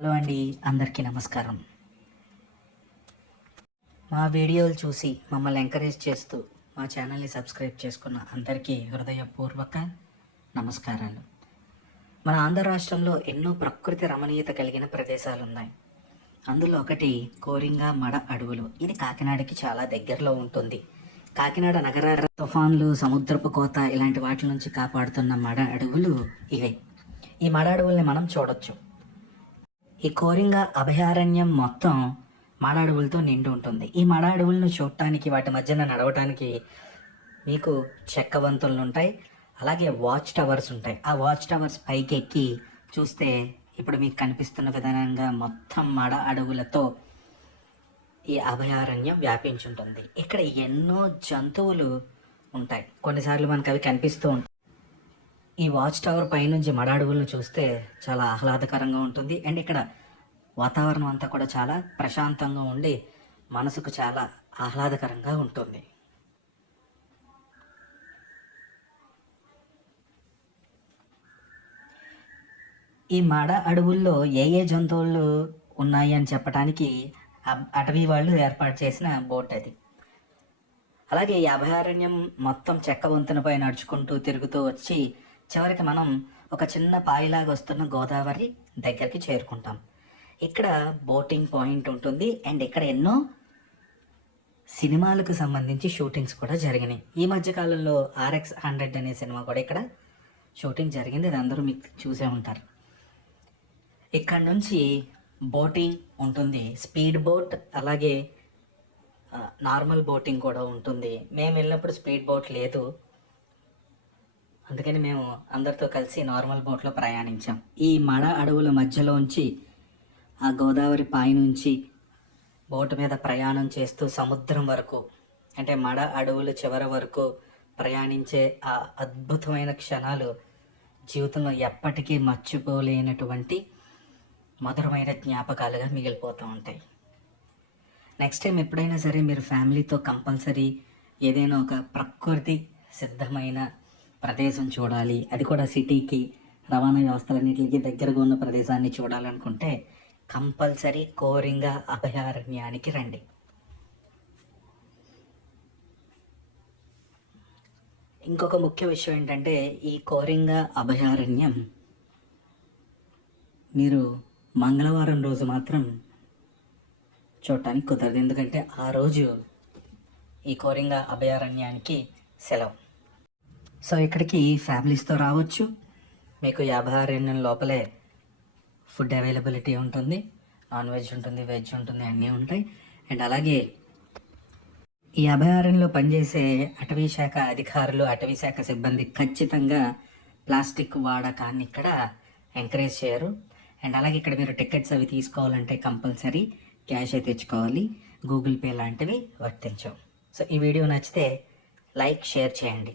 Hello అండి, అందరికీ నమస్కారం. మా వీడియోలు చూసి మమ్మల్ని ఎంకరేజ్ చేస్తూ మా ఛానల్ని సబ్స్క్రైబ్ చేసుకున్న అందరికీ హృదయపూర్వక నమస్కారాలు. మన ఆంధ్ర రాష్ట్రంలో ఎన్నో ప్రకృతి రమణీయత కలిగిన ప్రదేశాలు ఉన్నాయి. అందులో ఒకటి కోరింగ మడ అడవులు. ఇది కాకినాడకి చాలా దగ్గరలో ఉంటుంది. కాకినాడ నగర తుఫాన్లు, సముద్రపు కోత ఇలాంటి వాటి నుంచి కాపాడుతున్న మడ అడవులు ఇవే. ఈ మడ అడవుల్ని మనం చూడొచ్చు. ఈ కోరింగ అభయారణ్యం మొత్తం మాడ అడవులతో నిండి ఉంటుంది. ఈ మాడ అడవులను చూడటానికి, వాటి మధ్యన నడవటానికి మీకు చెక్క వంతులు ఉంటాయి, అలాగే వాచ్ టవర్స్ ఉంటాయి. ఆ వాచ్ టవర్స్ పైకి ఎక్కి చూస్తే ఇప్పుడు మీకు కనిపిస్తున్న విధానంగా మొత్తం మాడ అడవులతో ఈ అభయారణ్యం వ్యాపించుంటుంది. ఇక్కడ ఎన్నో జంతువులు ఉంటాయి. కొన్నిసార్లు మనకు అవి కనిపిస్తూ ఉంటాయి. ఈ వాచ్ టవర్ పైనుంచి మడ అడవులను చూస్తే చాలా ఆహ్లాదకరంగా ఉంటుంది. అండ్ ఇక్కడ వాతావరణం అంతా కూడా చాలా ప్రశాంతంగా ఉండి మనసుకు చాలా ఆహ్లాదకరంగా ఉంటుంది. ఈ మడ అడవుల్లో ఏ ఏ జంతువులు ఉన్నాయి అని చెప్పడానికి అటవీ వాళ్ళు ఏర్పాటు చేసిన బోట్ అది. అలాగే ఈ అభయారణ్యం మొత్తం చెక్క వంతెనపై నడుచుకుంటూ తిరుగుతూ వచ్చి చివరికి మనం ఒక చిన్న పాయిలాగా వస్తున్న గోదావరి దగ్గరికి చేరుకుంటాం. ఇక్కడ బోటింగ్ పాయింట్ ఉంటుంది. అండ్ ఇక్కడ ఎన్నో సినిమాలకు సంబంధించి షూటింగ్స్ కూడా జరిగినాయి. ఈ మధ్యకాలంలో RX-100 అనే సినిమా కూడా ఇక్కడ షూటింగ్ జరిగింది. అది అందరూ మీకు చూసే ఉంటారు. ఇక్కడ నుంచి బోటింగ్ ఉంటుంది, స్పీడ్ బోట్, అలాగే నార్మల్ బోటింగ్ కూడా ఉంటుంది. మేము వెళ్ళినప్పుడు స్పీడ్ బోట్ లేదు, అందుకని మేము అందరితో కలిసి నార్మల్ బోట్లో ప్రయాణించాం. ఈ మడ అడవుల మధ్యలోంచి ఆ గోదావరి పై నుంచి బోటు మీద ప్రయాణం చేస్తూ సముద్రం వరకు, అంటే మడ అడవుల చివరి వరకు ప్రయాణించే ఆ అద్భుతమైన క్షణాలు జీవితంలో ఎప్పటికీ మర్చిపోలేనటువంటి మధురమైన జ్ఞాపకాలుగా మిగిలిపోతూ ఉంటాయి. నెక్స్ట్ టైం ఎప్పుడైనా సరే మీరు ఫ్యామిలీతో కంపల్సరీ ఏదైనా ఒక ప్రకృతి సిద్ధమైన ప్రదేశం చూడాలి, అది కూడా సిటీకి రవాణా వ్యవస్థలన్నింటికి దగ్గరగా ఉన్న ప్రదేశాన్ని చూడాలనుకుంటే కంపల్సరీ కోరింగ అభయారణ్యానికి రండి. ఇంకొక ముఖ్య విషయం ఏంటంటే ఈ కోరింగ అభయారణ్యం మీరు మంగళవారం రోజు మాత్రం చూడటానికి కుదరదు, ఎందుకంటే ఆ రోజు ఈ కోరింగ అభయారణ్యానికి సెలవు. సో ఇక్కడికి ఫ్యామిలీస్తో రావచ్చు. మీకు ఈ అభయారణ్యం లోపలే ఫుడ్ అవైలబిలిటీ ఉంటుంది, నాన్ వెజ్ ఉంటుంది, వెజ్ ఉంటుంది, అన్నీ ఉంటాయి. అండ్ అలాగే ఈ అభయారణ్యంలో పనిచేసే అటవీ శాఖ అధికారులు, అటవీ శాఖ సిబ్బంది ఖచ్చితంగా ప్లాస్టిక్ వాడకాన్ని ఇక్కడ ఎంకరేజ్ చేయరు. అండ్ అలాగే ఇక్కడ మీరు టికెట్స్ అవి తీసుకోవాలంటే కంపల్సరీ క్యాష్ అయితే తెచ్చుకోవాలి, గూగుల్ పే లాంటివి వర్తించవు. సో ఈ వీడియో నచ్చితే లైక్, షేర్ చేయండి.